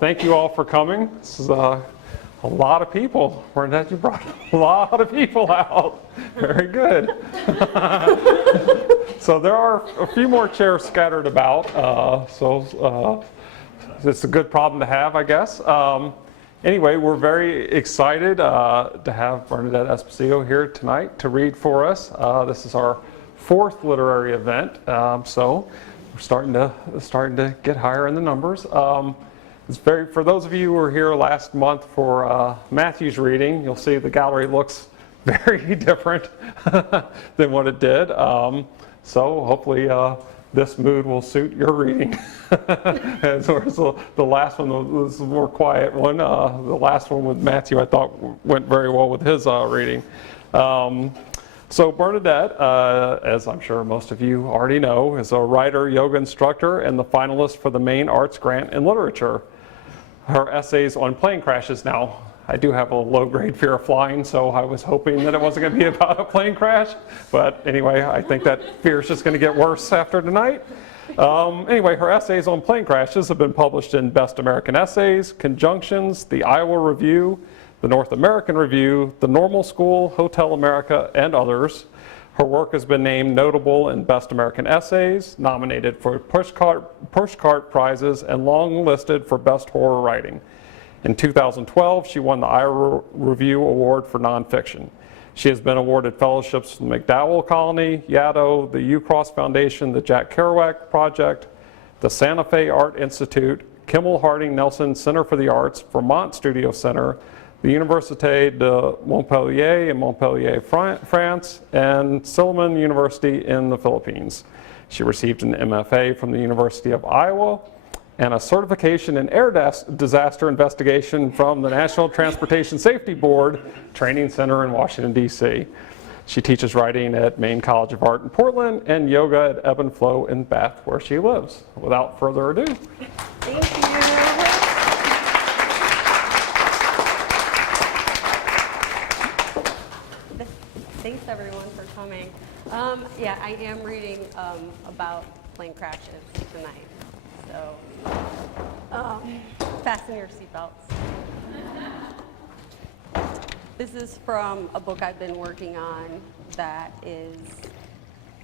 Thank you all for coming. This is a lot of people. Bernadette, you brought a lot of people out. Very good. So there are a few more chairs scattered about, so it's a good problem to have, I guess. Anyway, we're very excited to have Bernadette Esposito here tonight to read for us. This is our fourth literary event, so we're starting to get higher in the numbers. For those of you who were here last month for Matthew's reading, you'll see the gallery looks very different than what it did. So hopefully this mood will suit your reading. As the last one was a more quiet one. The last one with Matthew I thought went very well with his reading. So Bernadette, as I'm sure most of you already know, is a writer, yoga instructor, and the finalist for the Maine Arts Grant in Literature. Her essays on plane crashes. Now, I do have a low-grade fear of flying, so I was hoping that it wasn't going to be about a plane crash. But anyway, I think that fear is just going to get worse after tonight. Anyway, her essays on plane crashes have been published in Best American Essays, Conjunctions, the Iowa Review, the North American Review, the Normal School, Hotel America, and others. Her work has been named notable in Best American Essays, nominated for Pushcart prizes, and long listed for Best Horror Writing. In 2012, she won the Iowa Review Award for Nonfiction. She has been awarded fellowships from the McDowell Colony, Yaddo, the UCross Foundation, the Jack Kerouac Project, the Santa Fe Art Institute, Kimmel Harding Nelson Center for the Arts, Vermont Studio Center, the Université de Montpellier in Montpellier, France, and Silliman University in the Philippines. She received an MFA from the University of Iowa and a certification in air disaster investigation from the National Transportation Safety Board Training Center in Washington, D.C. She teaches writing at Maine College of Art in Portland and yoga at Ebb and Flow in Bath, where she lives. Without further ado. Thank you. Thanks everyone for coming. Yeah, I am reading about plane crashes tonight, so fasten your seatbelts. This is from a book I've been working on that is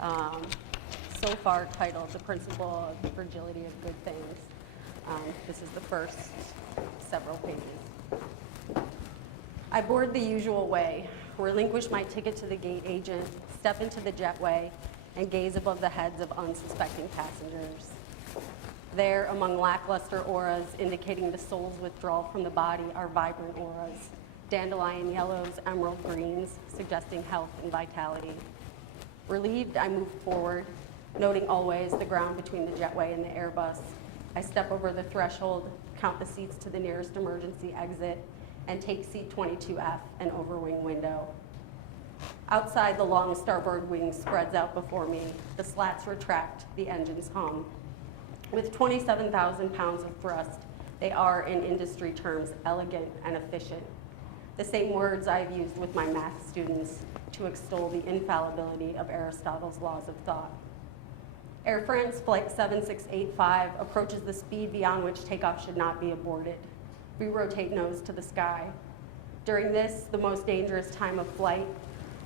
so far titled The Principle of the Fragility of Good Things. This is the first several pages. I board the usual way, relinquish my ticket to the gate agent, step into the jetway, and gaze above the heads of unsuspecting passengers. There, among lackluster auras indicating the soul's withdrawal from the body, are vibrant auras, dandelion yellows, emerald greens, suggesting health and vitality. Relieved, I move forward, noting always the ground between the jetway and the Airbus. I step over the threshold, count the seats to the nearest emergency exit, and take seat 22F, an overwing window. Outside, the long starboard wing spreads out before me. The slats retract, the engines hum. With 27,000 pounds of thrust, they are, in industry terms, elegant and efficient. The same words I've used with my math students to extol the infallibility of Aristotle's laws of thought. Air France Flight 7685 approaches the speed beyond which takeoff should not be aborted. We rotate nose to the sky. During this, the most dangerous time of flight,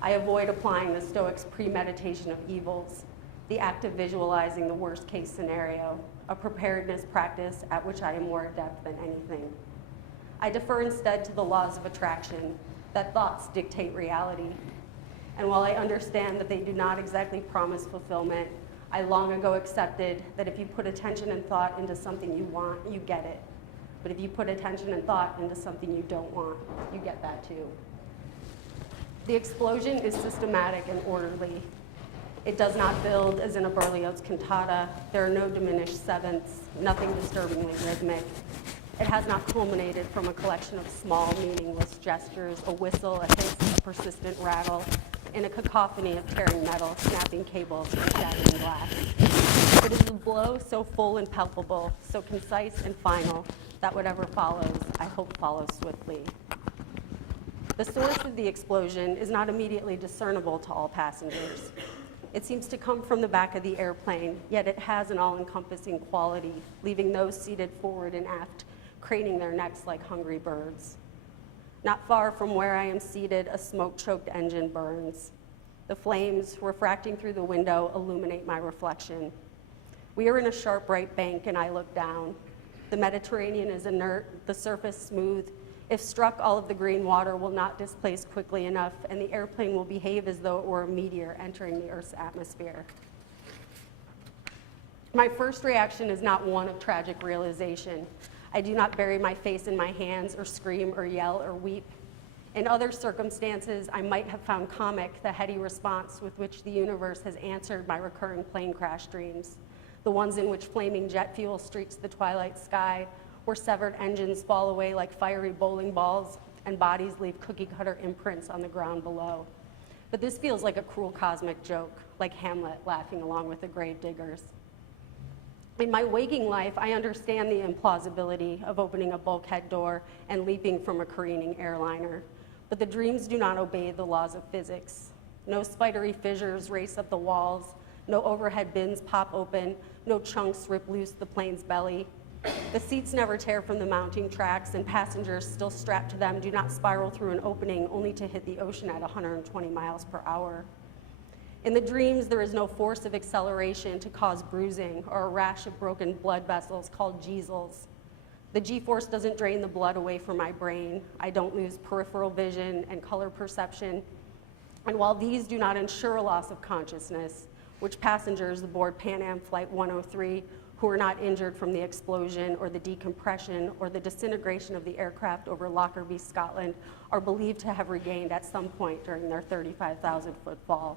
I avoid applying the Stoics' premeditation of evils, the act of visualizing the worst case scenario, a preparedness practice at which I am more adept than anything. I defer instead to the laws of attraction, that thoughts dictate reality. And while I understand that they do not exactly promise fulfillment, I long ago accepted that if you put attention and thought into something you want, you get it. But if you put attention and thought into something you don't want, you get that too. The explosion is systematic and orderly. It does not build as in a Berlioz cantata. There are no diminished sevenths, nothing disturbingly rhythmic. It has not culminated from a collection of small, meaningless gestures, a whistle, a hiss, a persistent rattle, in a cacophony of tearing metal, snapping cables, and shattering glass. It is a blow so full and palpable, so concise and final, that whatever follows, I hope follows swiftly. The source of the explosion is not immediately discernible to all passengers. It seems to come from the back of the airplane, yet it has an all-encompassing quality, leaving those seated forward and aft craning their necks like hungry birds. Not far from where I am seated, a smoke-choked engine burns. The flames, refracting through the window, illuminate my reflection. We are in a sharp right bank, and I look down. The Mediterranean is inert, the surface smooth. If struck, all of the green water will not displace quickly enough, and the airplane will behave as though it were a meteor entering the Earth's atmosphere. My first reaction is not one of tragic realization. I do not bury my face in my hands or scream or yell or weep. In other circumstances, I might have found comic the heady response with which the universe has answered my recurring plane crash dreams, the ones in which flaming jet fuel streaks the twilight sky, where severed engines fall away like fiery bowling balls, and bodies leave cookie-cutter imprints on the ground below. But this feels like a cruel cosmic joke, like Hamlet laughing along with the grave diggers. In my waking life, I understand the implausibility of opening a bulkhead door and leaping from a careening airliner. But the dreams do not obey the laws of physics. No spidery fissures race up the walls, no overhead bins pop open, no chunks rip loose the plane's belly. The seats never tear from the mounting tracks, and passengers still strapped to them do not spiral through an opening only to hit the ocean at 120 miles per hour. In the dreams, there is no force of acceleration to cause bruising or a rash of broken blood vessels called geasels. The G-force doesn't drain the blood away from my brain. I don't lose peripheral vision and color perception. And while these do not ensure a loss of consciousness, which passengers aboard Pan Am Flight 103 who were not injured from the explosion or the decompression or the disintegration of the aircraft over Lockerbie, Scotland, are believed to have regained at some point during their 35,000-foot fall.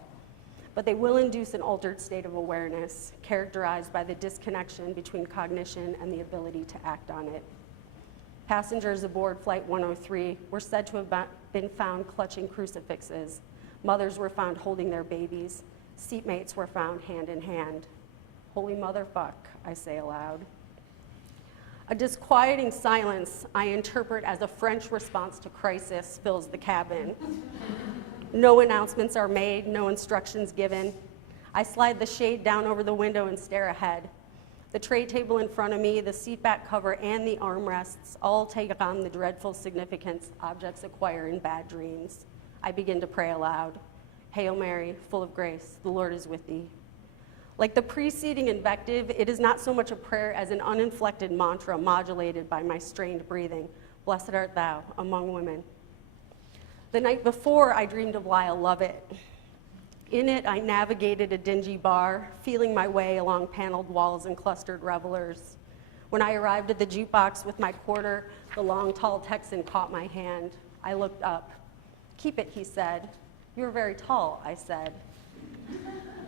But they will induce an altered state of awareness, characterized by the disconnection between cognition and the ability to act on it. Passengers aboard Flight 103 were said to have been found clutching crucifixes. Mothers were found holding their babies. Seatmates were found hand in hand. Holy motherfuck, I say aloud. A disquieting silence I interpret as a French response to crisis fills the cabin. No announcements are made, no instructions given. I slide the shade down over the window and stare ahead. The tray table in front of me, the seat back cover, and the armrests all take on the dreadful significance objects acquire in bad dreams. I begin to pray aloud. Hail Mary, full of grace, the Lord is with thee. Like the preceding invective, it is not so much a prayer as an uninflected mantra modulated by my strained breathing. Blessed art thou among women. The night before, I dreamed of Lyle Lovett. In it, I navigated a dingy bar, feeling my way along paneled walls and clustered revelers. When I arrived at the jukebox with my quarter, the long, tall Texan caught my hand. I looked up. Keep it, he said. You're very tall, I said.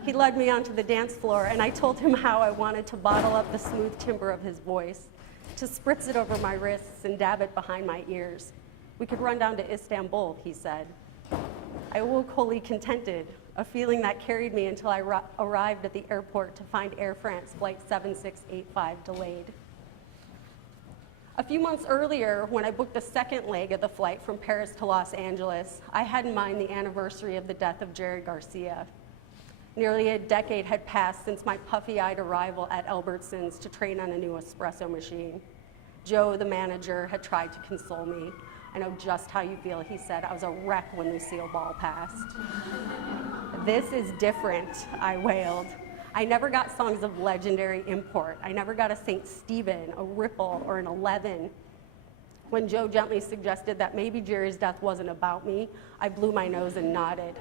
He led me onto the dance floor, and I told him how I wanted to bottle up the smooth timbre of his voice, to spritz it over my wrists and dab it behind my ears. We could run down to Istanbul, he said. I awoke wholly contented, a feeling that carried me until I arrived at the airport to find Air France Flight 7685 delayed. A few months earlier, when I booked the second leg of the flight from Paris to Los Angeles, I had in mind the anniversary of the death of Jerry Garcia. Nearly a decade had passed since my puffy-eyed arrival at Albertsons to train on a new espresso machine. Joe, the manager, had tried to console me. I know just how you feel, he said. I was a wreck when Lucille Ball passed. This is different, I wailed. I never got songs of legendary import. I never got a St. Stephen, a Ripple, or an 11. When Joe gently suggested that maybe Jerry's death wasn't about me, I blew my nose and nodded.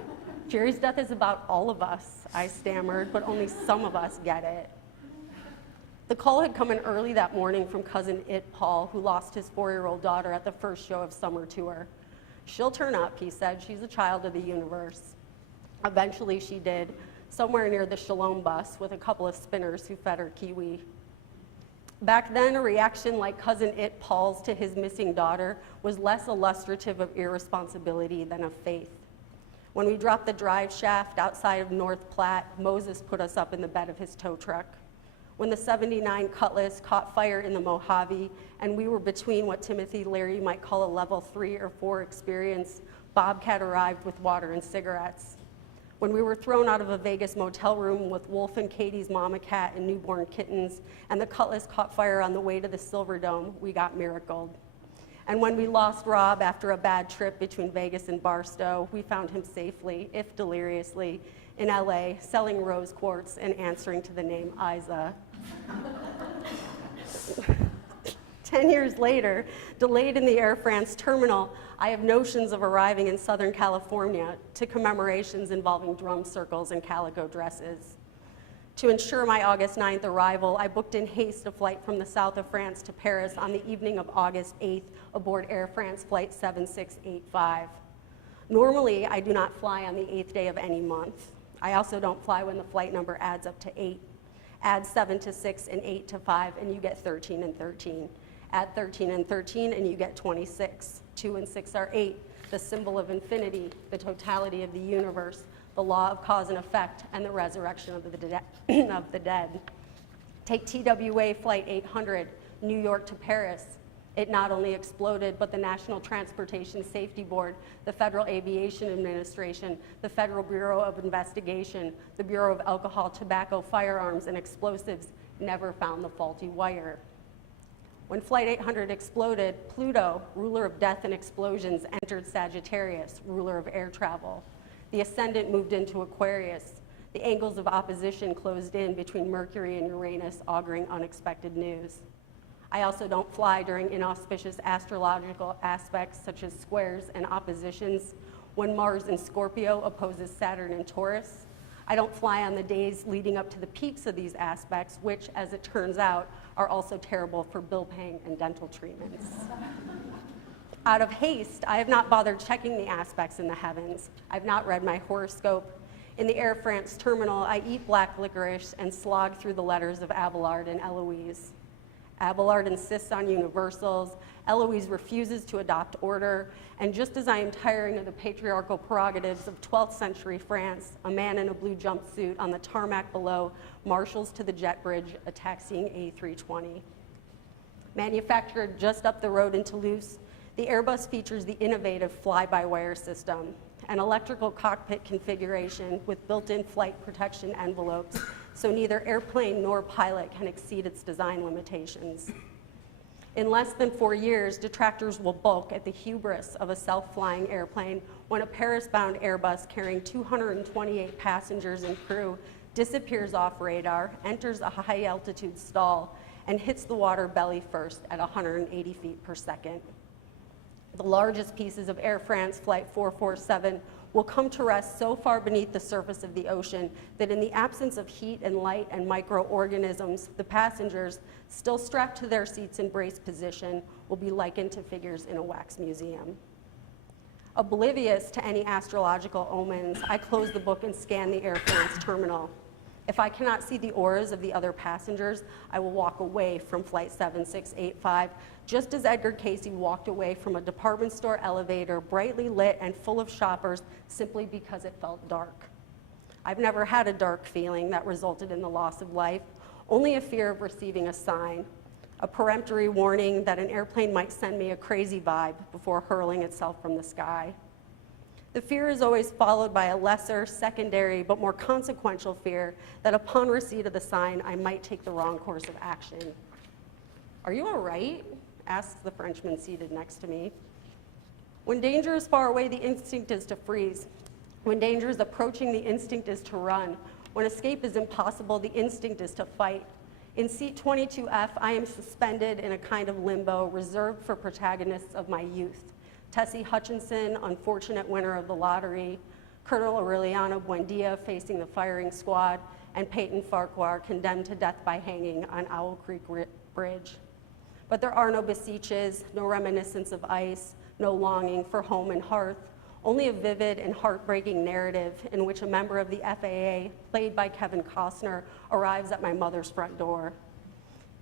Jerry's death is about all of us, I stammered, but only some of us get it. The call had come in early that morning from cousin It Paul, who lost his 4-year-old daughter at the first show of Summer Tour. She'll turn up, he said. She's a child of the universe. Eventually she did, somewhere near the Shalom bus with a couple of spinners who fed her kiwi. Back then, a reaction like cousin It Paul's to his missing daughter was less illustrative of irresponsibility than of faith. When we dropped the drive shaft outside of North Platte, Moses put us up in the bed of his tow truck. When the 79 Cutlass caught fire in the Mojave and we were between what Timothy Leary might call a level 3 or 4 experience, Bobcat arrived with water and cigarettes. when we were thrown out of a Vegas motel room with Wolf and Katie's mama cat and newborn kittens, and the Cutlass caught fire on the way to the Silver Dome, we got miracled. And when we lost Rob after a bad trip between Vegas and Barstow, we found him safely, if deliriously, in LA, selling rose quartz and answering to the name Isa. 10 years later, delayed in the Air France terminal, I have notions of arriving in Southern California to commemorations involving drum circles and calico dresses. To ensure my August 9th arrival, I booked in haste a flight from the south of France to Paris on the evening of August 8th aboard Air France Flight 7685. Normally, I do not fly on the 8th day of any month. I also don't fly when the flight number adds up to 8. Add 7 to 6 and 8 to 5, and you get 13 and 13. Add 13 and 13, and you get 26. 2 and 6 are 8, the symbol of infinity, the totality of the universe, the law of cause and effect, and the resurrection of the dead. Take TWA Flight 800, New York to Paris. It not only exploded, but the National Transportation Safety Board, the Federal Aviation Administration, the Federal Bureau of Investigation, the Bureau of Alcohol, Tobacco, Firearms, and Explosives never found the faulty wire. When Flight 800 exploded, Pluto, ruler of death and explosions, entered Sagittarius, ruler of air travel. The ascendant moved into Aquarius. The angles of opposition closed in between Mercury and Uranus, auguring unexpected news. I also don't fly during inauspicious astrological aspects such as squares and oppositions when Mars in Scorpio opposes Saturn in Taurus. I don't fly on the days leading up to the peaks of these aspects, which, as it turns out, are also terrible for bill paying and dental treatments. Out of haste, I have not bothered checking the aspects in the heavens. I've not read my horoscope. In the Air France terminal, I eat black licorice and slog through the letters of Abelard and Eloise. Abelard insists on universals, Eloise refuses to adopt order, and just as I am tiring of the patriarchal prerogatives of 12th century France, a man in a blue jumpsuit on the tarmac below marshals to the jet bridge, a taxiing A320. Manufactured just up the road in Toulouse, the Airbus features the innovative fly-by-wire system, an electrical cockpit configuration with built-in flight protection envelopes, so neither airplane nor pilot can exceed its design limitations. In less than 4 years, detractors will balk at the hubris of a self-flying airplane when a Paris-bound Airbus carrying 228 passengers and crew disappears off radar, enters a high-altitude stall, and hits the water belly first at 180 feet per second. The largest pieces of Air France Flight 447 will come to rest so far beneath the surface of the ocean that in the absence of heat and light and microorganisms, the passengers, still strapped to their seats in brace position, will be likened to figures in a wax museum. Oblivious to any astrological omens, I close the book and scan the Air France terminal. If I cannot see the auras of the other passengers, I will walk away from Flight 7685, just as Edgar Cayce walked away from a department store elevator brightly lit and full of shoppers simply because it felt dark. I've never had a dark feeling that resulted in the loss of life, only a fear of receiving a sign, a peremptory warning that an airplane might send me a crazy vibe before hurling itself from the sky. The fear is always followed by a lesser, secondary, but more consequential fear that upon receipt of the sign, I might take the wrong course of action. "Are you all right?" asks the Frenchman seated next to me. When danger is far away, the instinct is to freeze. When danger is approaching, the instinct is to run. When escape is impossible, the instinct is to fight. In seat 22F, I am suspended in a kind of limbo reserved for protagonists of my youth. Tessie Hutchinson, unfortunate winner of the lottery, Colonel Aureliano Buendia facing the firing squad, and Peyton Farquhar condemned to death by hanging on Owl Creek Bridge. But there are no beseeches, no reminiscence of ice, no longing for home and hearth, only a vivid and heartbreaking narrative in which a member of the FAA, played by Kevin Costner, arrives at my mother's front door.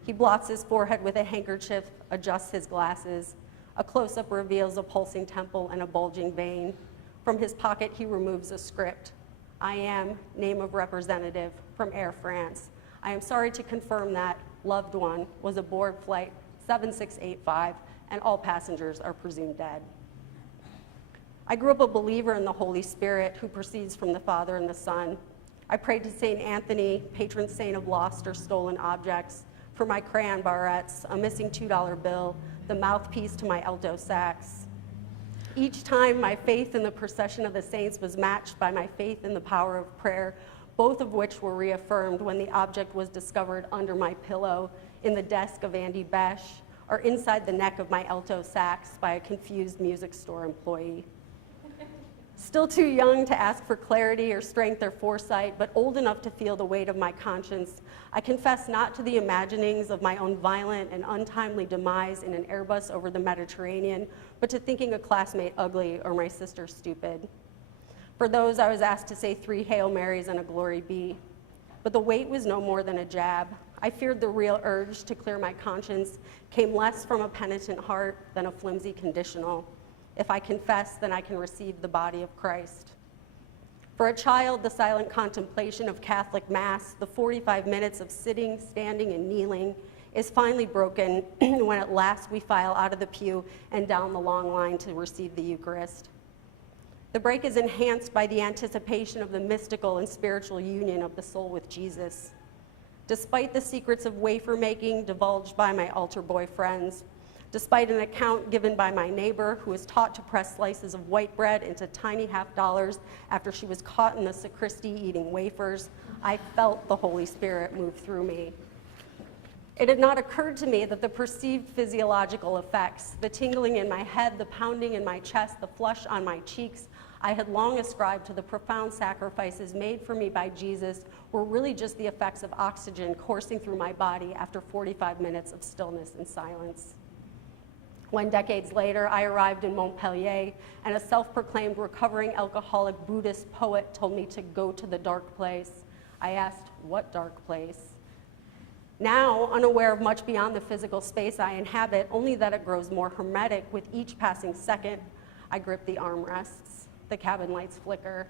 He blots his forehead with a handkerchief, adjusts his glasses. A close-up reveals a pulsing temple and a bulging vein. From his pocket, he removes a script. "I am, name of representative, from Air France. I am sorry to confirm that loved one was aboard flight 7685 and all passengers are presumed dead." I grew up a believer in the Holy Spirit who proceeds from the Father and the Son. I prayed to St. Anthony, patron saint of lost or stolen objects, for my crayon barrettes, a missing $2 bill, the mouthpiece to my alto sax. Each time my faith in the procession of the saints was matched by my faith in the power of prayer, both of which were reaffirmed when the object was discovered under my pillow, in the desk of Andy Besh, or inside the neck of my alto sax by a confused music store employee. Still too young to ask for clarity or strength or foresight, but old enough to feel the weight of my conscience, I confess not to the imaginings of my own violent and untimely demise in an Airbus over the Mediterranean, but to thinking a classmate ugly or my sister stupid. For those, I was asked to say 3 Hail Marys and a Glory Be. But the weight was no more than a jab. I feared the real urge to clear my conscience came less from a penitent heart than a flimsy conditional. If I confess, then I can receive the body of Christ. For a child, the silent contemplation of Catholic Mass, the 45 minutes of sitting, standing, and kneeling, is finally broken when at last we file out of the pew and down the long line to receive the Eucharist. The break is enhanced by the anticipation of the mystical and spiritual union of the soul with Jesus. Despite the secrets of wafer making divulged by my altar boy friends, despite an account given by my neighbor who was taught to press slices of white bread into tiny $50 after she was caught in the sacristy eating wafers, I felt the Holy Spirit move through me. It had not occurred to me that the perceived physiological effects, the tingling in my head, the pounding in my chest, the flush on my cheeks, I had long ascribed to the profound sacrifices made for me by Jesus, were really just the effects of oxygen coursing through my body after 45 minutes of stillness and silence. When decades later, I arrived in Montpellier, and a self-proclaimed recovering alcoholic Buddhist poet told me to go to the dark place. I asked, what dark place? Now, unaware of much beyond the physical space I inhabit, only that it grows more hermetic with each passing second, I grip the armrests. The cabin lights flicker.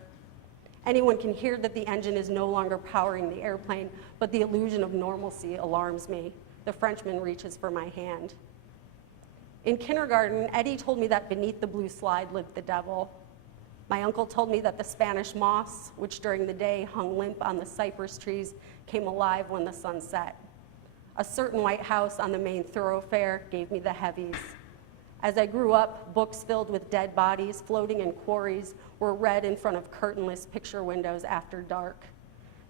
Anyone can hear that the engine is no longer powering the airplane, but the illusion of normalcy alarms me. The Frenchman reaches for my hand. In kindergarten, Eddie told me that beneath the blue slide lived the devil. My uncle told me that the Spanish moss, which during the day hung limp on the cypress trees, came alive when the sun set. A certain white house on the main thoroughfare gave me the heavies. As I grew up, books filled with dead bodies floating in quarries were read in front of curtainless picture windows after dark.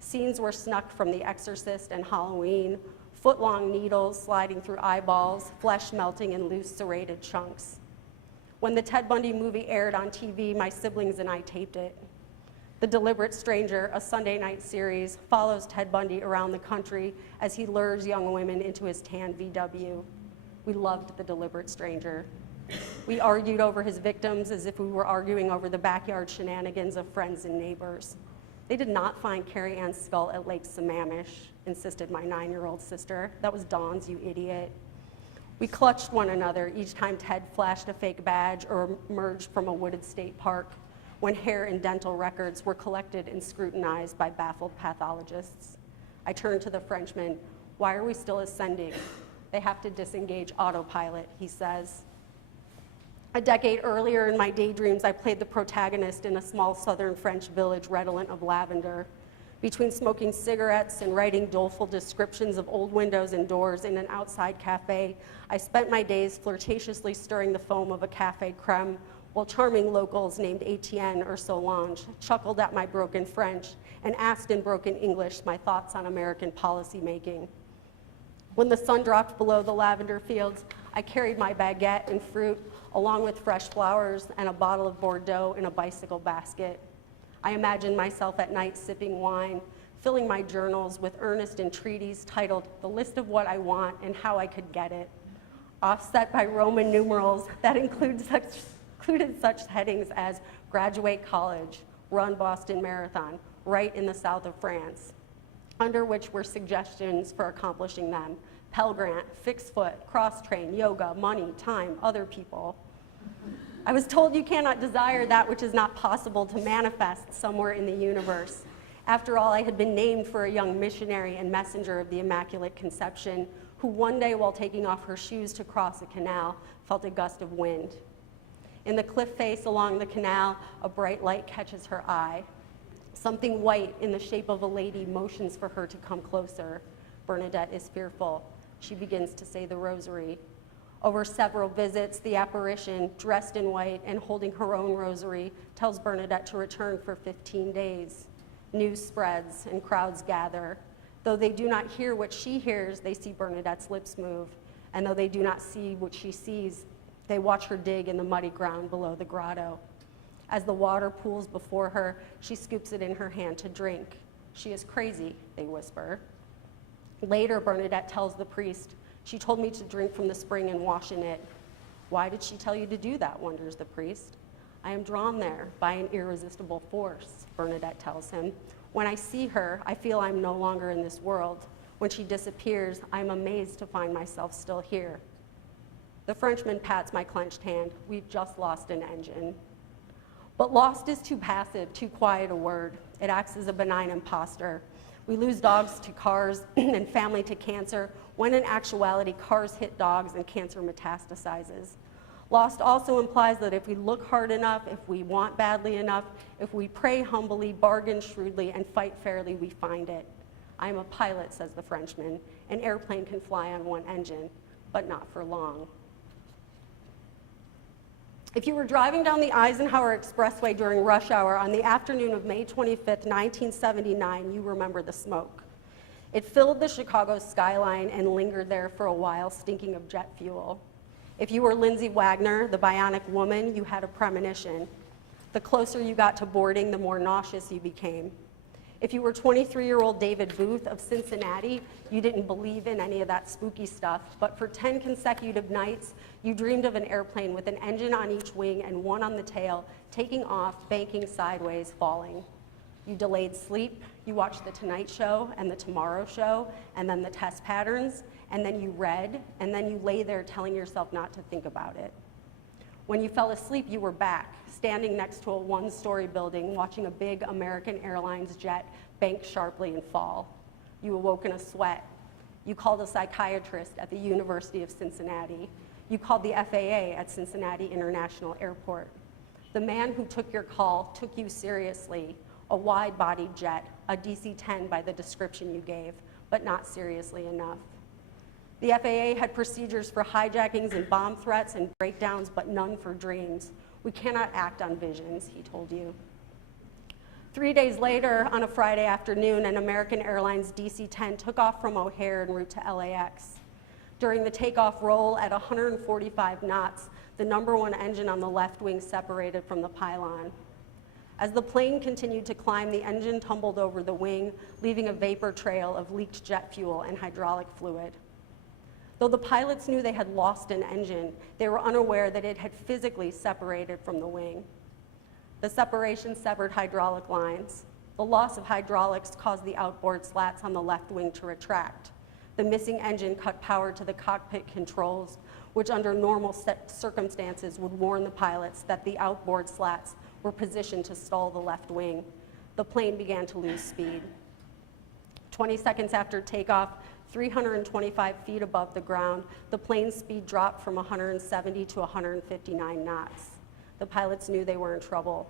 Scenes were snuck from The Exorcist and Halloween, foot-long needles sliding through eyeballs, flesh melting in loose serrated chunks. When the Ted Bundy movie aired on TV, my siblings and I taped it. The Deliberate Stranger, a Sunday night series, follows Ted Bundy around the country as he lures young women into his tan VW. We loved The Deliberate Stranger. We argued over his victims as if we were arguing over the backyard shenanigans of friends and neighbors. They did not find Carrie Ann's skull at Lake Sammamish, insisted my 9-year-old sister. That was Dawn's, you idiot. We clutched one another each time Ted flashed a fake badge or emerged from a wooded state park when hair and dental records were collected and scrutinized by baffled pathologists. I turned to the Frenchman. Why are we still ascending? They have to disengage autopilot, he says. A decade earlier in my daydreams, I played the protagonist in a small southern French village redolent of lavender. Between smoking cigarettes and writing doleful descriptions of old windows and doors in an outside cafe, I spent my days flirtatiously stirring the foam of a cafe creme, while charming locals named Etienne or Solange chuckled at my broken French and asked in broken English my thoughts on American policymaking. When the sun dropped below the lavender fields, I carried my baguette and fruit, along with fresh flowers and a bottle of Bordeaux in a bicycle basket. I imagined myself at night sipping wine, filling my journals with earnest entreaties titled The List of What I Want and How I Could Get It, offset by Roman numerals that included such headings as graduate college, run Boston Marathon, right in the south of France, under which were suggestions for accomplishing them: Pell Grant, fixed foot, cross-train, yoga, money, time, other people. I was told you cannot desire that which is not possible to manifest somewhere in the universe. After all, I had been named for a young missionary and messenger of the Immaculate Conception who one day, while taking off her shoes to cross a canal, felt a gust of wind. In the cliff face along the canal, a bright light catches her eye. Something white in the shape of a lady motions for her to come closer. Bernadette is fearful. She begins to say the rosary. Over several visits, the apparition, dressed in white and holding her own rosary, tells Bernadette to return for 15 days. News spreads and crowds gather. Though they do not hear what she hears, they see Bernadette's lips move. And though they do not see what she sees, they watch her dig in the muddy ground below the grotto. As the water pools before her, she scoops it in her hand to drink. She is crazy, they whisper. Later, Bernadette tells the priest, "She told me to drink from the spring and wash in it." "Why did she tell you to do that?" wonders the priest. "I am drawn there by an irresistible force," Bernadette tells him. "When I see her, I feel I'm no longer in this world. When she disappears, I'm amazed to find myself still here." The Frenchman pats my clenched hand. "We've just lost an engine." But lost is too passive, too quiet a word. It acts as a benign imposter. We lose dogs to cars and family to cancer, when in actuality, cars hit dogs and cancer metastasizes. Lost also implies that if we look hard enough, if we want badly enough, if we pray humbly, bargain shrewdly, and fight fairly, we find it. "I am a pilot," says the Frenchman. "An airplane can fly on one engine, but not for long." If you were driving down the Eisenhower Expressway during rush hour on the afternoon of May 25th, 1979, you remember the smoke. It filled the Chicago skyline and lingered there for a while, stinking of jet fuel. If you were Lindsay Wagner, the bionic woman, you had a premonition. The closer you got to boarding, the more nauseous you became. If you were 23-year-old David Booth of Cincinnati, you didn't believe in any of that spooky stuff, but for 10 consecutive nights, you dreamed of an airplane with an engine on each wing and one on the tail, taking off, banking sideways, falling. You delayed sleep, you watched The Tonight Show and The Tomorrow Show, and then the test patterns, and then you read, and then you lay there telling yourself not to think about it. When you fell asleep, you were back, standing next to a one-story building, watching a big American Airlines jet bank sharply and fall. You awoke in a sweat. You called a psychiatrist at the University of Cincinnati. You called the FAA at Cincinnati International Airport. The man who took your call took you seriously, a wide-bodied jet, a DC-10 by the description you gave, but not seriously enough. The FAA had procedures for hijackings and bomb threats and breakdowns, but none for dreams. "We cannot act on visions," he told you. 3 days later, on a Friday afternoon, an American Airlines DC-10 took off from O'Hare en route to LAX. During the takeoff roll at 145 knots, the number one engine on the left wing separated from the pylon. As the plane continued to climb, the engine tumbled over the wing, leaving a vapor trail of leaked jet fuel and hydraulic fluid. Though the pilots knew they had lost an engine, they were unaware that it had physically separated from the wing. The separation severed hydraulic lines. The loss of hydraulics caused the outboard slats on the left wing to retract. The missing engine cut power to the cockpit controls, which under normal circumstances would warn the pilots that the outboard slats were positioned to stall the left wing. The plane began to lose speed. 20 seconds after takeoff, 325 feet above the ground, the plane's speed dropped from 170 to 159 knots. The pilots knew they were in trouble.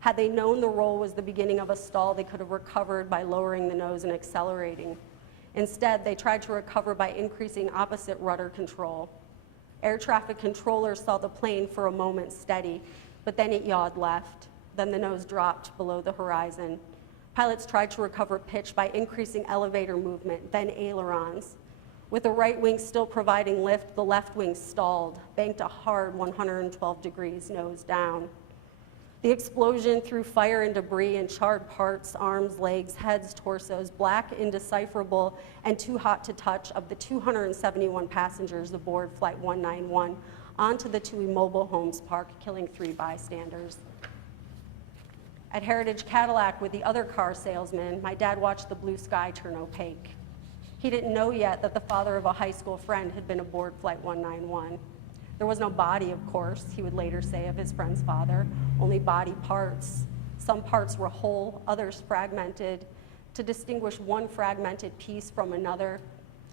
Had they known the roll was the beginning of a stall, they could have recovered by lowering the nose and accelerating. Instead, they tried to recover by increasing opposite rudder control. Air traffic controllers saw the plane for a moment steady, but then it yawed left. Then the nose dropped below the horizon. Pilots tried to recover pitch by increasing elevator movement, then ailerons. With the right wing still providing lift, the left wing stalled, banked a hard 112 degrees nose down. The explosion threw fire and debris and charred parts, arms, legs, heads, torsos, black, indecipherable, and too hot to touch of the 271 passengers aboard Flight 191 onto the two immobile homes park, killing 3 bystanders. At Heritage Cadillac with the other car salesman, my dad watched the blue sky turn opaque. He didn't know yet that the father of a high school friend had been aboard Flight 191. There was no body, of course, he would later say of his friend's father, only body parts. Some parts were whole, others fragmented. To distinguish one fragmented piece from another,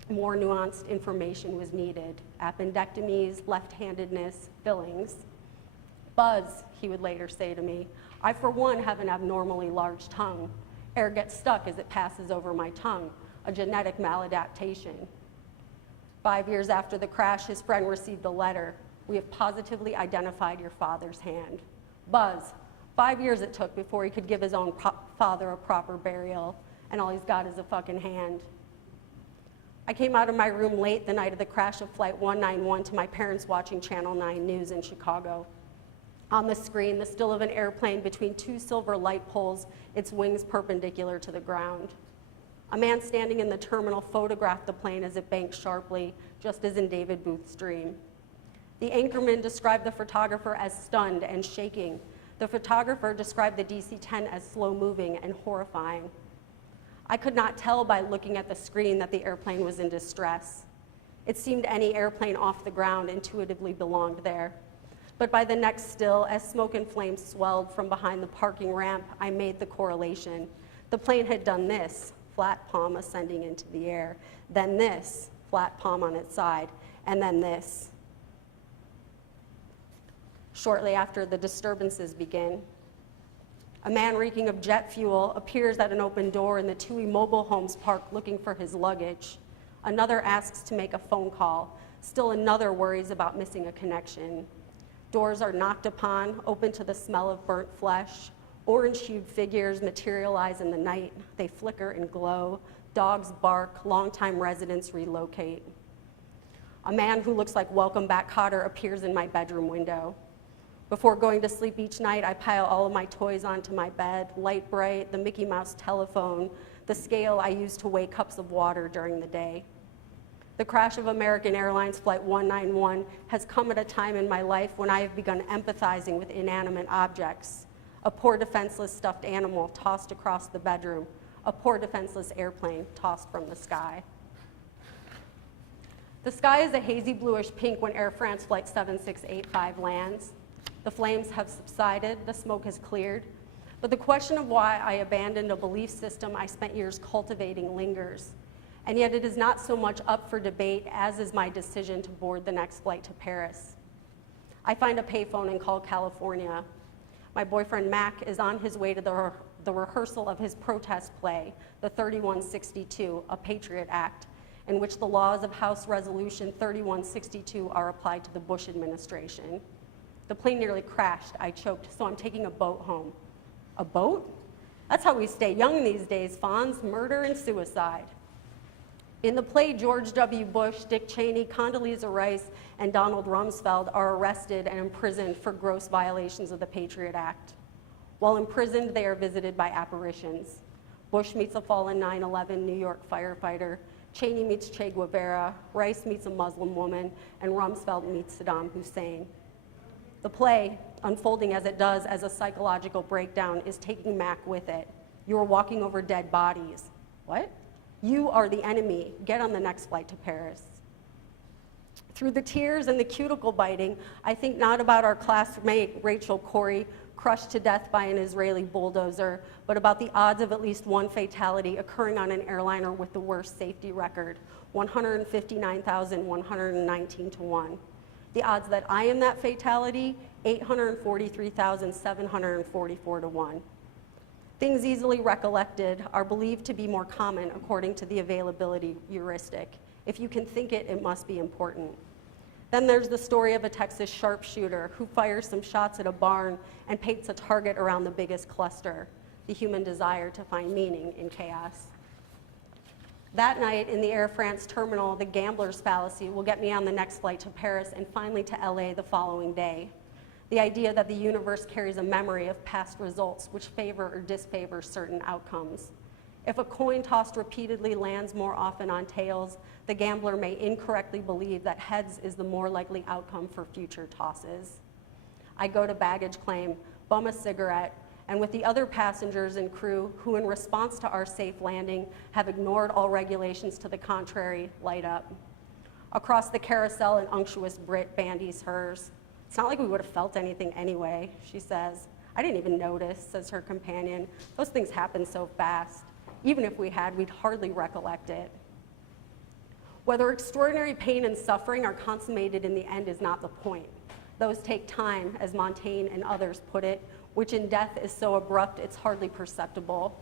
more nuanced information was needed. Appendectomies, left-handedness, fillings. "Buzz," he would later say to me, "I for one have an abnormally large tongue. Air gets stuck as it passes over my tongue, a genetic maladaptation." 5 years after the crash, his friend received a letter. "We have positively identified your father's hand." Buzz, 5 years it took before he could give his own father a proper burial, and all he's got is a fucking hand. I came out of my room late the night of the crash of Flight 191 to my parents watching Channel 9 News in Chicago. On the screen, the still of an airplane between two silver light poles, its wings perpendicular to the ground. A man standing in the terminal photographed the plane as it banked sharply, just as in David Booth's dream. The anchorman described the photographer as stunned and shaking. The photographer described the DC-10 as slow-moving and horrifying. I could not tell by looking at the screen that the airplane was in distress. It seemed any airplane off the ground intuitively belonged there. But by the next still, as smoke and flames swelled from behind the parking ramp, I made the correlation. The plane had done this, flat palm ascending into the air, then this, flat palm on its side, and then this. Shortly after the disturbances begin, a man reeking of jet fuel appears at an open door in the Tui mobile homes park looking for his luggage. Another asks to make a phone call. Still another worries about missing a connection. Doors are knocked upon, open to the smell of burnt flesh. Orange-hued figures materialize in the night. They flicker and glow. Dogs bark. Longtime residents relocate. A man who looks like Welcome Back Kotter appears in my bedroom window. Before going to sleep each night, I pile all of my toys onto my bed, Light Bright, the Mickey Mouse telephone, the scale I use to weigh cups of water during the day. The crash of American Airlines Flight 191 has come at a time in my life when I have begun empathizing with inanimate objects. A poor defenseless stuffed animal tossed across the bedroom, a poor defenseless airplane tossed from the sky. The sky is a hazy bluish pink when Air France Flight 7685 lands. The flames have subsided, the smoke has cleared, but the question of why I abandoned a belief system I spent years cultivating lingers. And yet it is not so much up for debate as is my decision to board the next flight to Paris. I find a payphone and call California. My boyfriend Mac is on his way to the rehearsal of his protest play, the 3162, a Patriot Act, in which the laws of House Resolution 3162 are applied to the Bush administration. The plane nearly crashed. I choked, so I'm taking a boat home. A boat? That's how we stay young these days, Fonz, murder and suicide. In the play, George W. Bush, Dick Cheney, Condoleezza Rice, and Donald Rumsfeld are arrested and imprisoned for gross violations of the Patriot Act. While imprisoned, they are visited by apparitions. Bush meets a fallen 9/11 New York firefighter. Cheney meets Che Guevara. Rice meets a Muslim woman. And Rumsfeld meets Saddam Hussein. The play, unfolding as it does as a psychological breakdown, is taking Mac with it. You are walking over dead bodies. What? You are the enemy. Get on the next flight to Paris. Through the tears and the cuticle biting, I think not about our classmate Rachel Corrie, crushed to death by an Israeli bulldozer, but about the odds of at least one fatality occurring on an airliner with the worst safety record, 159,119 to 1. The odds that I am that fatality, 843,744 to 1. Things easily recollected are believed to be more common according to the availability heuristic. If you can think it, it must be important. Then there's the story of a Texas sharpshooter who fires some shots at a barn and paints a target around the biggest cluster, the human desire to find meaning in chaos. That night in the Air France terminal, the gambler's fallacy will get me on the next flight to Paris and finally to LA the following day. The idea that the universe carries a memory of past results which favor or disfavor certain outcomes. If a coin tossed repeatedly lands more often on tails, the gambler may incorrectly believe that heads is the more likely outcome for future tosses. I go to baggage claim, bum a cigarette, and with the other passengers and crew who in response to our safe landing have ignored all regulations to the contrary, light up. Across the carousel, an unctuous Brit bandies hers. It's not like we would have felt anything anyway, she says. I didn't even notice, says her companion. Those things happen so fast. Even if we had, we'd hardly recollect it. Whether extraordinary pain and suffering are consummated in the end is not the point. Those take time, as Montaigne and others put it, which in death is so abrupt it's hardly perceptible.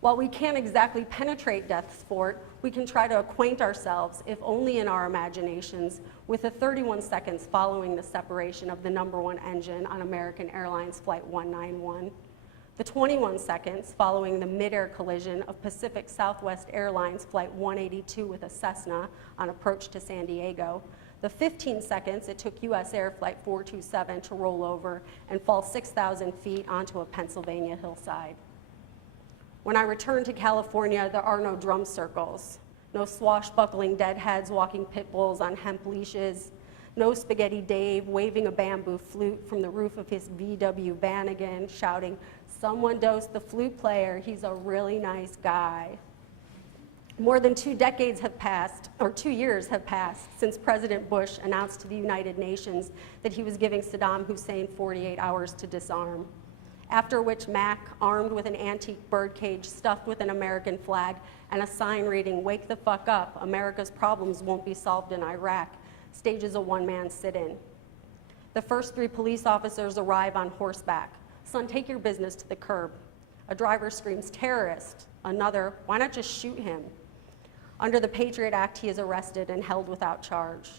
While we can't exactly penetrate death's fort, we can try to acquaint ourselves, if only in our imaginations, with the 31 seconds following the separation of the #1 engine on American Airlines Flight 191, the 21 seconds following the mid-air collision of Pacific Southwest Airlines Flight 182 with a Cessna on approach to San Diego, the 15 seconds it took US Air Flight 427 to roll over and fall 6,000 feet onto a Pennsylvania hillside. When I return to California, there are no drum circles, no swashbuckling deadheads walking pit bulls on hemp leashes, no Spaghetti Dave waving a bamboo flute from the roof of his VW Vanagon, shouting, "Someone dose the flute player, he's a really nice guy." More than 2 decades have passed, or 2 years have passed, since President Bush announced to the United Nations that he was giving Saddam Hussein 48 hours to disarm. After which Mac, armed with an antique birdcage stuffed with an American flag and a sign reading, "Wake the fuck up, America's problems won't be solved in Iraq," stages a one-man sit-in. The first 3 police officers arrive on horseback. "Son, take your business to the curb." A driver screams, "Terrorist." Another, "Why not just shoot him?" Under the Patriot Act, he is arrested and held without charge.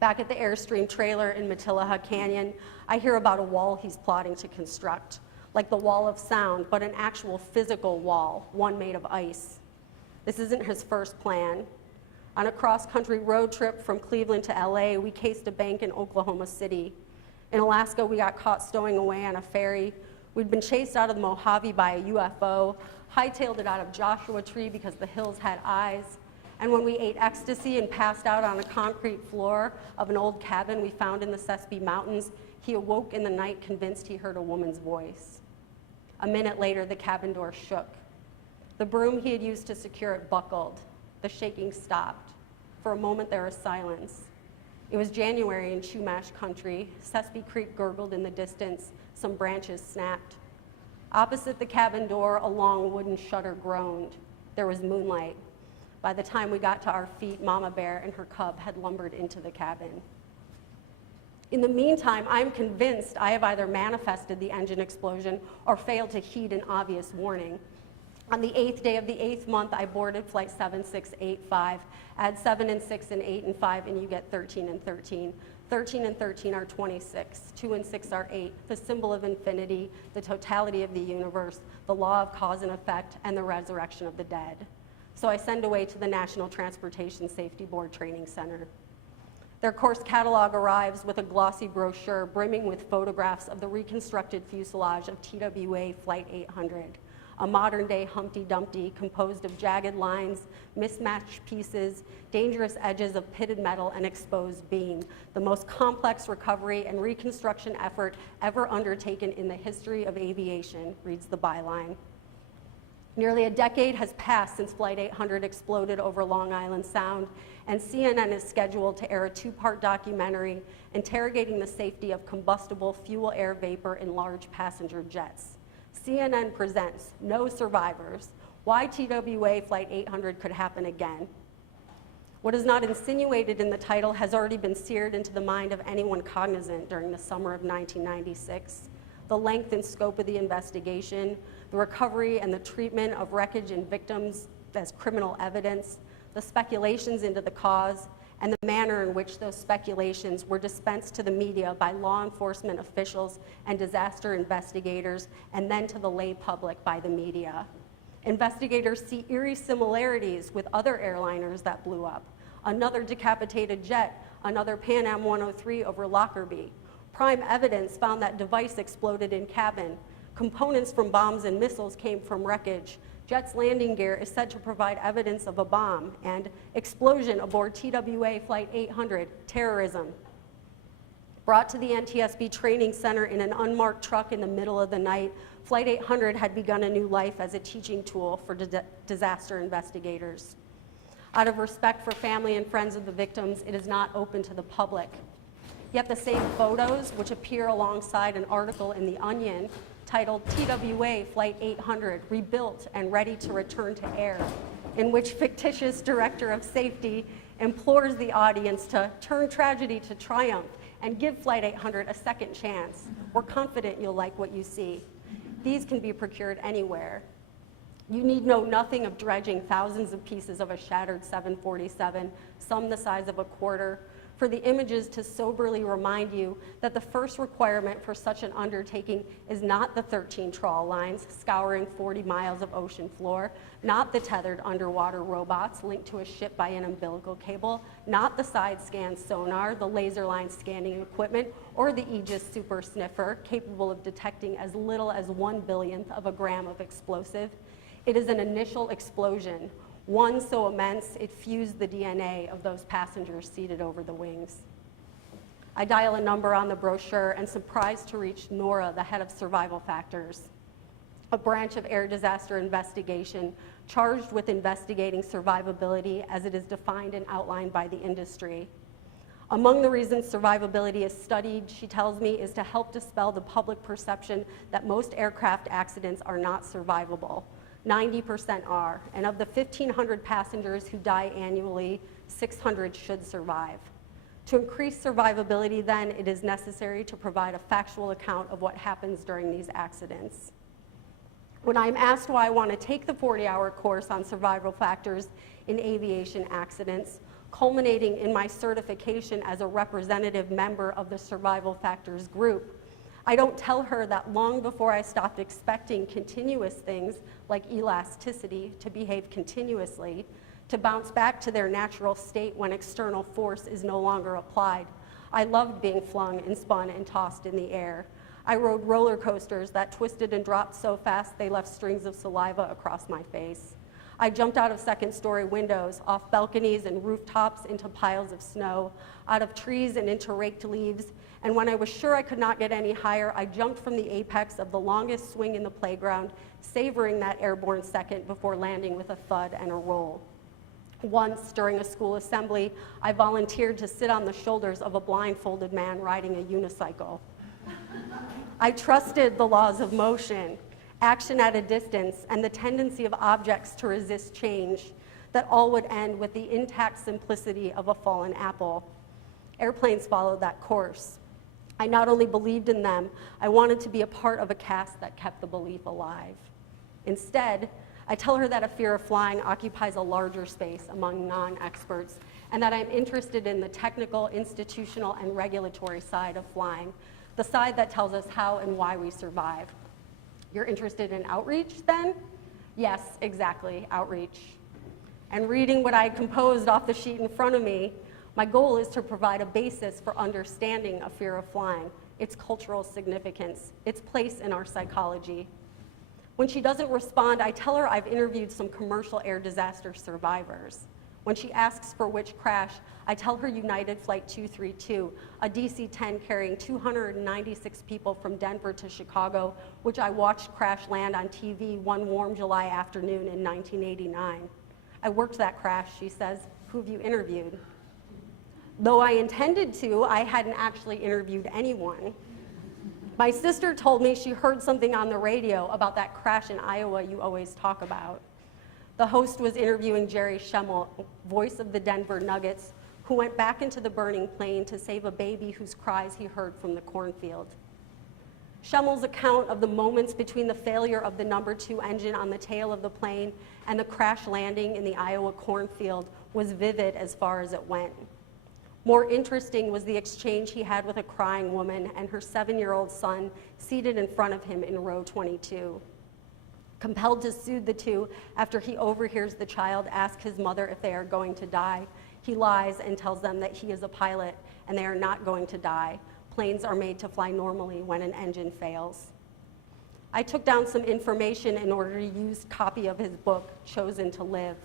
Back at the Airstream trailer in Matilaha Canyon, I hear about a wall he's plotting to construct, like the wall of sound, but an actual physical wall, one made of ice. This isn't his first plan. On a cross-country road trip from Cleveland to LA, we cased a bank in Oklahoma City. In Alaska, we got caught stowing away on a ferry. We'd been chased out of the Mojave by a UFO, hightailed it out of Joshua Tree because the hills had eyes. And when we ate ecstasy and passed out on a concrete floor of an old cabin we found in the Sespe Mountains, he awoke in the night convinced he heard a woman's voice. A minute later, the cabin door shook. The broom he had used to secure it buckled. The shaking stopped. For a moment, there was silence. It was January in Chumash country. Sespe Creek gurgled in the distance. Some branches snapped. Opposite the cabin door, a long wooden shutter groaned. There was moonlight. By the time we got to our feet, Mama Bear and her cub had lumbered into the cabin. In the meantime, I'm convinced I have either manifested the engine explosion or failed to heed an obvious warning. On the 8th day of the 8th month, I boarded flight 7685. Add 7 and 6 and 8 and 5, and you get 13 and 13. 13 and 13 are 26. 2 and 6 are 8. The symbol of infinity, the totality of the universe, the law of cause and effect, and the resurrection of the dead. So I send away to the National Transportation Safety Board Training Center. Their course catalog arrives with a glossy brochure brimming with photographs of the reconstructed fuselage of TWA Flight 800, a modern-day Humpty Dumpty composed of jagged lines, mismatched pieces, dangerous edges of pitted metal, and exposed beam, the most complex recovery and reconstruction effort ever undertaken in the history of aviation, reads the byline. Nearly a decade has passed since Flight 800 exploded over Long Island Sound, and CNN is scheduled to air a 2-part documentary interrogating the safety of combustible fuel-air vapor in large passenger jets. CNN presents No Survivors, Why TWA Flight 800 Could Happen Again. What is not insinuated in the title has already been seared into the mind of anyone cognizant during the summer of 1996. The length and scope of the investigation, the recovery and the treatment of wreckage and victims as criminal evidence, the speculations into the cause, and the manner in which those speculations were dispensed to the media by law enforcement officials and disaster investigators, and then to the lay public by the media. Investigators see eerie similarities with other airliners that blew up. Another decapitated jet, another Pan Am 103 over Lockerbie. Prime evidence found that device exploded in cabin. Components from bombs and missiles came from wreckage. Jet's landing gear is said to provide evidence of a bomb. And explosion aboard TWA Flight 800, terrorism. Brought to the NTSB Training Center in an unmarked truck in the middle of the night, Flight 800 had begun a new life as a teaching tool for disaster investigators. Out of respect for family and friends of the victims, it is not open to the public. Yet the same photos, which appear alongside an article in The Onion titled TWA Flight 800 Rebuilt and Ready to Return to Air, in which fictitious director of safety implores the audience to turn tragedy to triumph and give Flight 800 a second chance. We're confident you'll like what you see. These can be procured anywhere. You need know nothing of dredging thousands of pieces of a shattered 747, some the size of a quarter, for the images to soberly remind you that the first requirement for such an undertaking is not the 13 trawl lines scouring 40 miles of ocean floor, not the tethered underwater robots linked to a ship by an umbilical cable, not the side scan sonar, the laser line scanning equipment, or the Aegis super sniffer capable of detecting as little as 1/1000th of a gram of explosive. It is an initial explosion, one so immense it fused the DNA of those passengers seated over the wings. I dial a number on the brochure and surprised to reach Nora, the head of Survival Factors, a branch of air disaster investigation charged with investigating survivability as it is defined and outlined by the industry. Among the reasons survivability is studied, she tells me, is to help dispel the public perception that most aircraft accidents are not survivable. 90% are, and of the 1,500 passengers who die annually, 600 should survive. To increase survivability, then, it is necessary to provide a factual account of what happens during these accidents. When I'm asked why I want to take the 40-hour course on survival factors in aviation accidents, culminating in my certification as a representative member of the Survival Factors group, I don't tell her that long before I stopped expecting continuous things like elasticity to behave continuously, to bounce back to their natural state when external force is no longer applied. I loved being flung and spun and tossed in the air. I rode roller coasters that twisted and dropped so fast they left strings of saliva across my face. I jumped out of second-story windows, off balconies and rooftops into piles of snow, out of trees and into raked leaves, and when I was sure I could not get any higher, I jumped from the apex of the longest swing in the playground, savoring that airborne second before landing with a thud and a roll. Once, during a school assembly, I volunteered to sit on the shoulders of a blindfolded man riding a unicycle. I trusted the laws of motion, action at a distance, and the tendency of objects to resist change, that all would end with the intact simplicity of a fallen apple. Airplanes followed that course. I not only believed in them, I wanted to be a part of a cast that kept the belief alive. Instead, I tell her that a fear of flying occupies a larger space among non-experts, and that I'm interested in the technical, institutional, and regulatory side of flying, the side that tells us how and why we survive. You're interested in outreach, then? Yes, exactly, outreach. And reading what I composed off the sheet in front of me, my goal is to provide a basis for understanding a fear of flying, its cultural significance, its place in our psychology. When she doesn't respond, I tell her I've interviewed some commercial air disaster survivors. When she asks for which crash, I tell her United Flight 232, a DC-10 carrying 296 people from Denver to Chicago, which I watched crash land on TV one warm July afternoon in 1989. I worked that crash, she says. Who have you interviewed? Though I intended to, I hadn't actually interviewed anyone. My sister told me she heard something on the radio about that crash in Iowa you always talk about. The host was interviewing Jerry Schemmel, voice of the Denver Nuggets, who went back into the burning plane to save a baby whose cries he heard from the cornfield. Schemmel's account of the moments between the failure of the number 2 engine on the tail of the plane and the crash landing in the Iowa cornfield was vivid as far as it went. More interesting was the exchange he had with a crying woman and her 7-year-old son seated in front of him in row 22. Compelled to soothe the two after he overhears the child ask his mother if they are going to die, he lies and tells them that he is a pilot and they are not going to die. Planes are made to fly normally when an engine fails. I took down some information in order to use a copy of his book, Chosen to Live.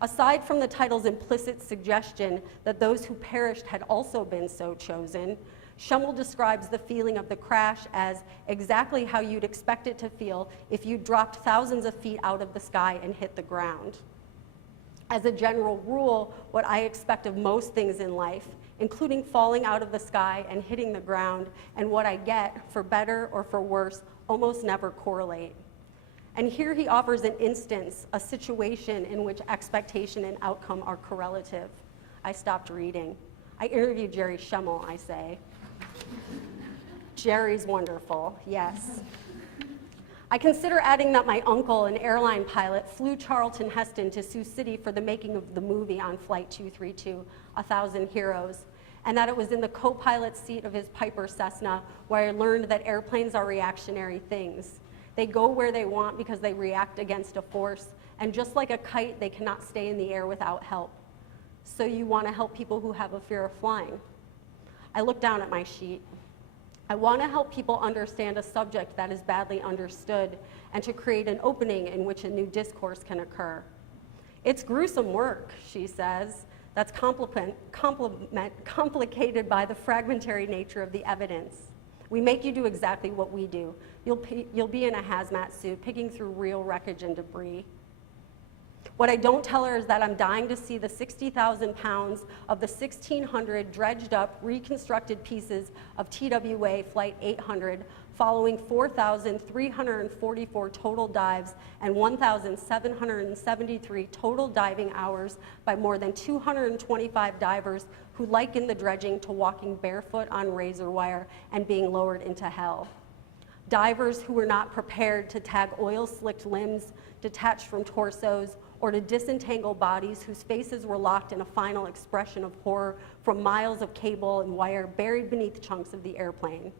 Aside from the title's implicit suggestion that those who perished had also been so chosen, Schemmel describes the feeling of the crash as exactly how you'd expect it to feel if you dropped thousands of feet out of the sky and hit the ground. As a general rule, what I expect of most things in life, including falling out of the sky and hitting the ground, and what I get, for better or for worse, almost never correlate. And here he offers an instance, a situation in which expectation and outcome are correlative. I stopped reading. I interviewed Jerry Schemmel, I say. Jerry's wonderful, yes. I consider adding that my uncle, an airline pilot, flew Charlton Heston to Sioux City for the making of the movie on Flight 232, 1,000 Heroes, and that it was in the co-pilot seat of his Piper Cessna where I learned that airplanes are reactionary things. They go where they want because they react against a force, and just like a kite, they cannot stay in the air without help. So you want to help people who have a fear of flying. I look down at my sheet. I want to help people understand a subject that is badly understood and to create an opening in which a new discourse can occur. It's gruesome work, she says, that's complicated by the fragmentary nature of the evidence. We make you do exactly what we do. You'll be in a hazmat suit, picking through real wreckage and debris. What I don't tell her is that I'm dying to see the 60,000 pounds of the 1,600 dredged up, reconstructed pieces of TWA Flight 800 following 4,344 total dives and 1,773 total diving hours by more than 225 divers who liken the dredging to walking barefoot on razor wire and being lowered into hell. Divers who were not prepared to tag oil-slicked limbs detached from torsos or to disentangle bodies whose faces were locked in a final expression of horror from miles of cable and wire buried beneath chunks of the airplane.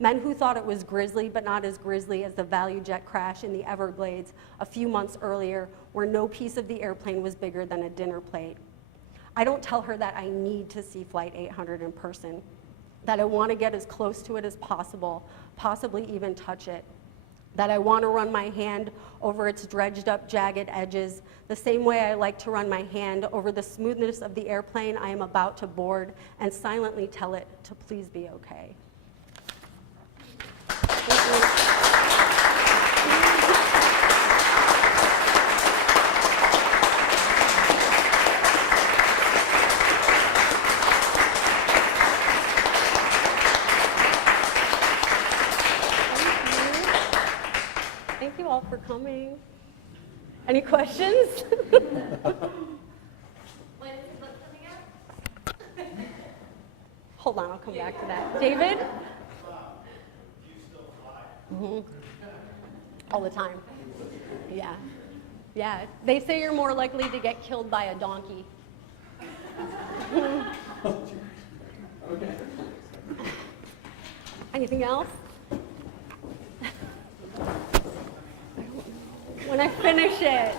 Men who thought it was grisly, but not as grisly as the Value Jet crash in the Everglades a few months earlier, where no piece of the airplane was bigger than a dinner plate. I don't tell her that I need to see Flight 800 in person, that I want to get as close to it as possible, possibly even touch it, that I want to run my hand over its dredged up, jagged edges, the same way I like to run my hand over the smoothness of the airplane I am about to board and silently tell it to please be okay. Thank you all for coming. Any questions? When is the book coming out? Hold on, I'll come back to that. David? Do you still fly? All the time. Yeah. Yeah. They say you're more likely to get killed by a donkey. Anything else? When I finish it.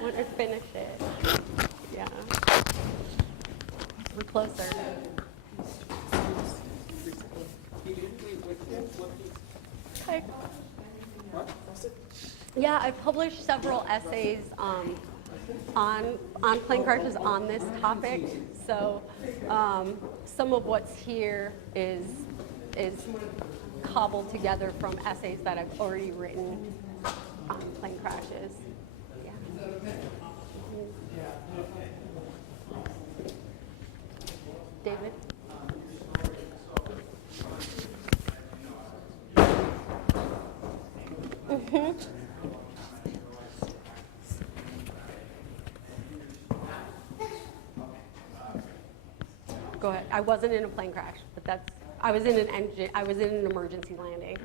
When I finish it. Yeah. We're closer. Okay. Yeah, I've published several essays on plane crashes on this topic. So some of what's here is cobbled together from essays that I've already written on plane crashes. Yeah. David? Go ahead. I wasn't in a plane crash, but I was in an emergency landing.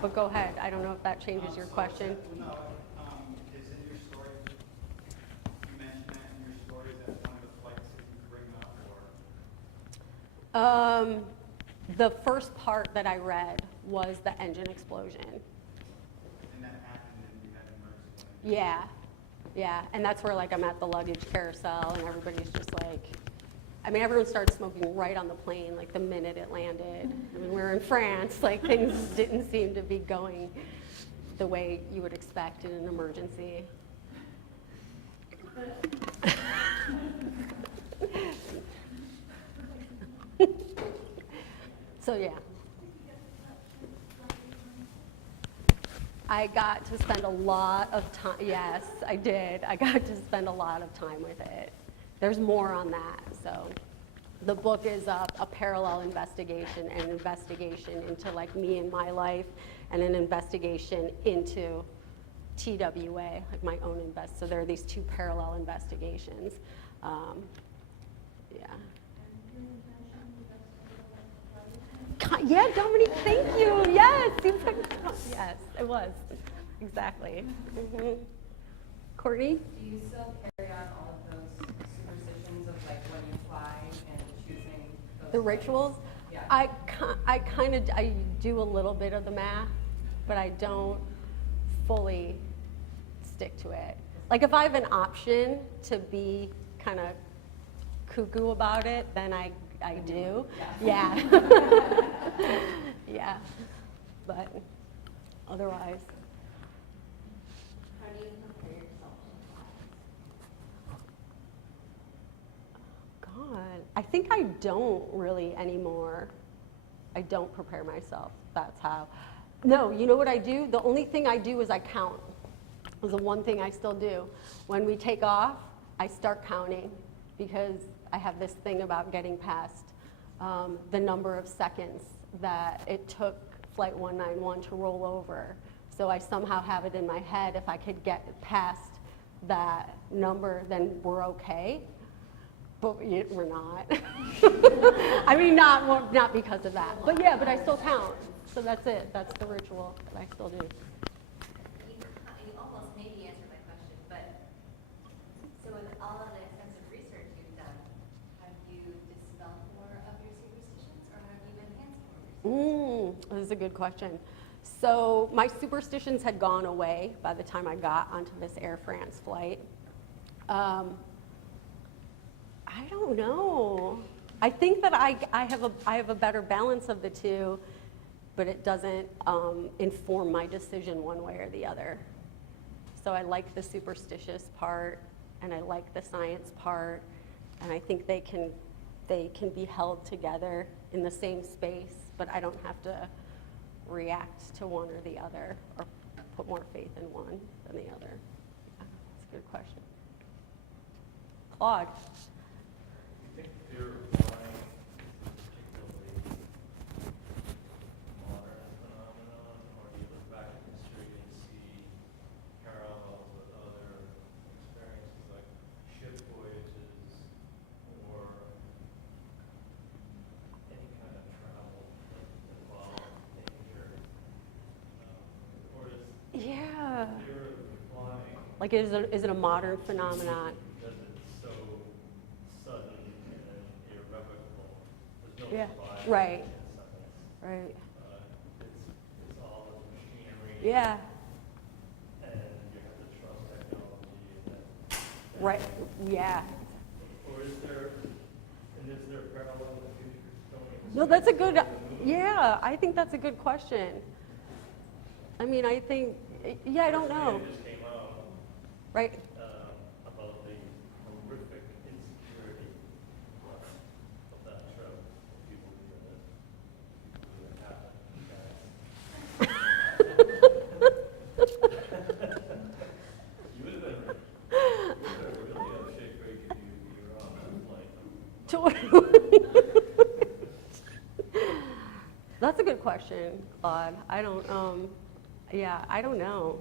But go ahead. I don't know if that changes your question. No, is in your story, you mentioned that in your story, is that one of the flights that you bring up, or? The first part that I read was the engine explosion. And that happened and you had an emergency landing? Yeah, yeah, and that's where like I'm at the luggage carousel and everybody's just like, I mean, everyone started smoking right on the plane, like the minute it landed. I mean, we're in France, like things didn't seem to be going the way you would expect in an emergency. So yeah. I got to spend a lot of time, yes, I did. I got to spend a lot of time with it. There's more on that, so. The book is a parallel investigation, an investigation into like me and my life, and an investigation into TWA, like my own so there are these two parallel investigations. Yeah. Yeah, Dominique, thank you. Yes, seems like, yes, it was. Exactly. Courtney? Do you still carry on all of those superstitions of like when you fly and choosing those The flights? rituals? Yeah. I do a little bit of the math, but I don't fully stick to it. Like if I have an option to be kind of cuckoo about it, then I do. Yeah. Yeah. But otherwise. How do you prepare yourself for class? God, I think I don't really anymore. I don't prepare myself. That's how. No, you know what I do? The only thing I do is I count. Is the one thing I still do. When we take off, I start counting because I have this thing about getting past the number of seconds that it took Flight 191 to roll over. So I somehow have it in my head, if I could get past that number, then we're okay. But we're not. I mean, not because of that. But yeah, but I still count. So that's it. That's the ritual that I still do. You almost maybe answered my question, but so with all of the extensive research you've done, have you dispelled more of your superstitions or have you enhanced more? This is a good question. So my superstitions had gone away by the time I got onto this Air France flight. I don't know. I think that I have a better balance of the two, but it doesn't inform my decision one way or the other. So I like the superstitious part, and I like the science part, and I think they can be held together in the same space, but I don't have to react to one or the other, or put more faith in one than the other. Yeah, that's a good question. Claude? Do you think fear of flying is particularly modern phenomenon, or do you look back in history and see parallels with other experiences like ship voyages or any kind of travel that involves danger? Or is Yeah. fear of flying, Like, is it a modern phenomenon? because it's so sudden and irrevocable, there's no Yeah, survival right. in science. Right. It's all the machinery. Yeah. And you have to trust technology and that. Right. Yeah. Or is there a parallel in the future? No, that's a good. Yeah, I think that's a good question. I mean, I think. Yeah, I don't know. It just came out Right. about the horrific insecurity of that trip. If you believe in it. You would have been really out of shape break if you were on that flight. That's a good question, Claude. I don't. Yeah, I don't know.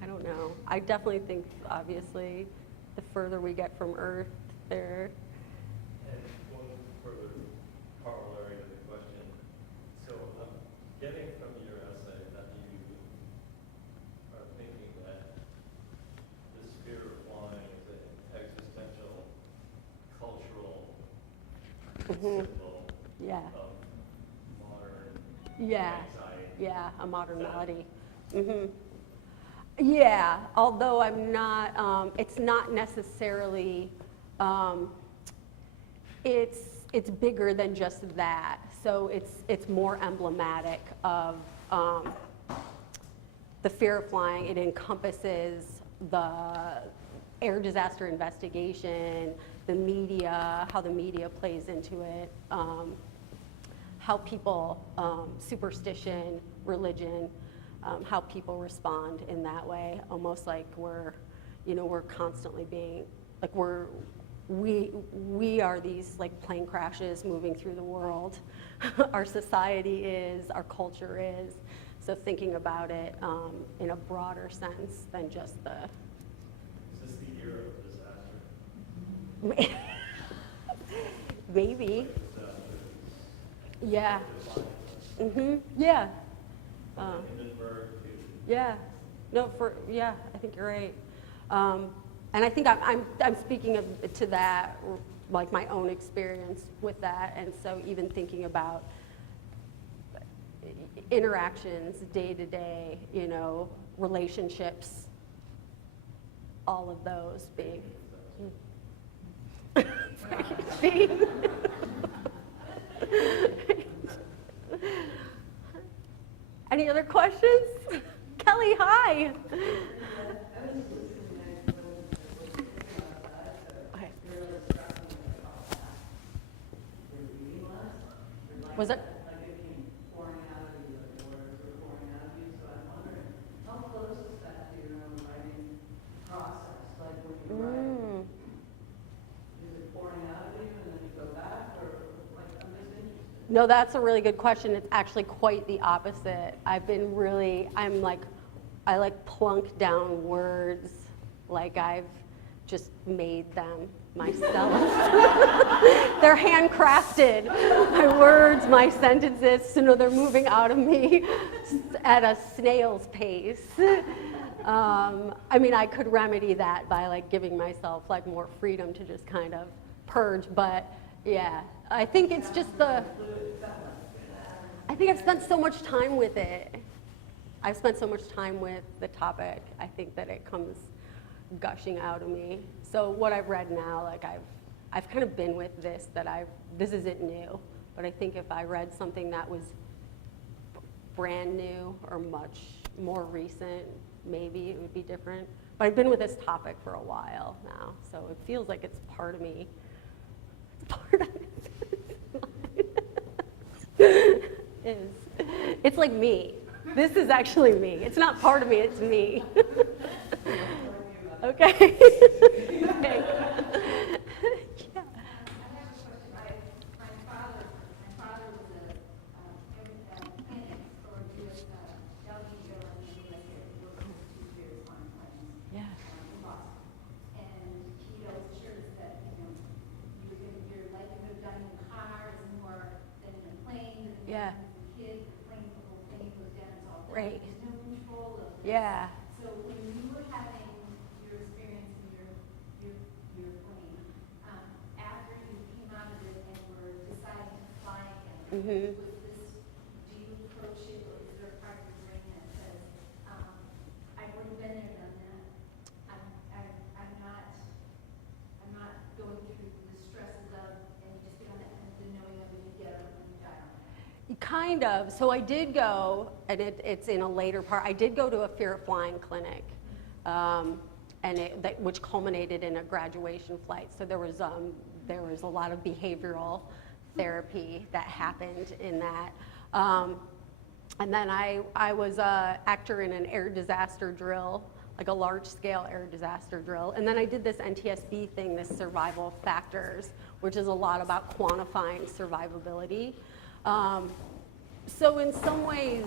I don't know. I definitely think, obviously, the further we get from Earth, there. And one further corollary to the question. So I'm getting from your essay that you are thinking that this fear of flying is an existential, cultural symbol Yeah. of modern Yeah. anxiety. Yeah, a modern melody. Yeah, although I'm not, it's not necessarily, it's bigger than just that. So it's more emblematic of the fear of flying. It encompasses the air disaster investigation, the media, how the media plays into it, how people, superstition, religion, how people respond in that way, almost like we're constantly being, like we are these like plane crashes moving through the world. Our society is, our culture is. So thinking about it in a broader sense than just the. Is this the era of disaster? maybe. Yeah. Yeah. Yeah. No, yeah, I think you're right. And I think I'm speaking to that, like my own experience with that, and so even thinking about interactions day to day, you know, relationships, all of those being. Any other questions? Kelly, hi. Okay. Was it? No, that's a really good question. It's actually quite the opposite. I plunk down words like I've just made them myself. They're handcrafted. My words, my sentences, so no, they're moving out of me at a snail's pace. I mean, I could remedy that by like giving myself like more freedom to just kind of purge, but yeah, I think it's just I think I've spent so much time with it. I've spent so much time with the topic. I think that it comes gushing out of me. So what I've read now, like I've kind of been with this, this isn't new, but I think if I read something that was brand new or much more recent, maybe it would be different. But I've been with this topic for a while now, so it feels like it's part of me. It's part of it. It's like me. This is actually me. It's not part of me, it's me. Okay. Okay. I have a question. My father was a mechanic for US LVO and the USA. He worked for 2 years on planes Yeah. in Boston. And he always assured us that, you know, your life you could have done in a car is more than in a plane. Yeah. As a kid, the plane, the whole thing goes down, it's all done. Right. There's no control of this. Yeah. So when you were having your experience in your plane, after you came out of it and were deciding to fly again, was this, do you approach it, or is there a part of your brain that says, I've already been there, done that, I'm not going through the stresses of, and you just get on that kind of the knowing of when you get up and you die on it? Kind of. So I did go, and it's in a later part, I did go to a fear of flying clinic, which culminated in a graduation flight. So there was a lot of behavioral therapy that happened in that. And then I was an actor in an air disaster drill, like a large-scale air disaster drill. And then I did this NTSB thing, this survival factors, which is a lot about quantifying survivability. So in some ways,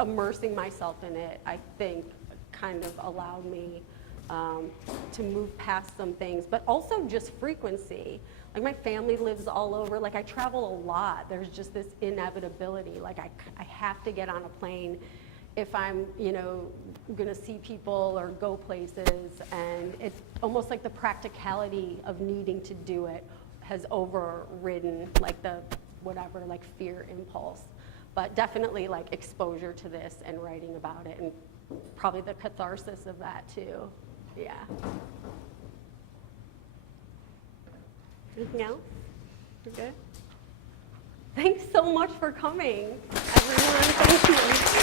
immersing myself in it, I think, kind of allowed me to move past some things, but also just frequency. Like my family lives all over, like I travel a lot. There's just this inevitability, like I have to get on a plane if I'm, you know, gonna see people or go places, and it's almost like the practicality of needing to do it has overridden like the whatever, like fear impulse. But definitely like exposure to this and writing about it, and probably the catharsis of that too. Yeah. Anything else? We're good? Thanks so much for coming, everyone. Thank you.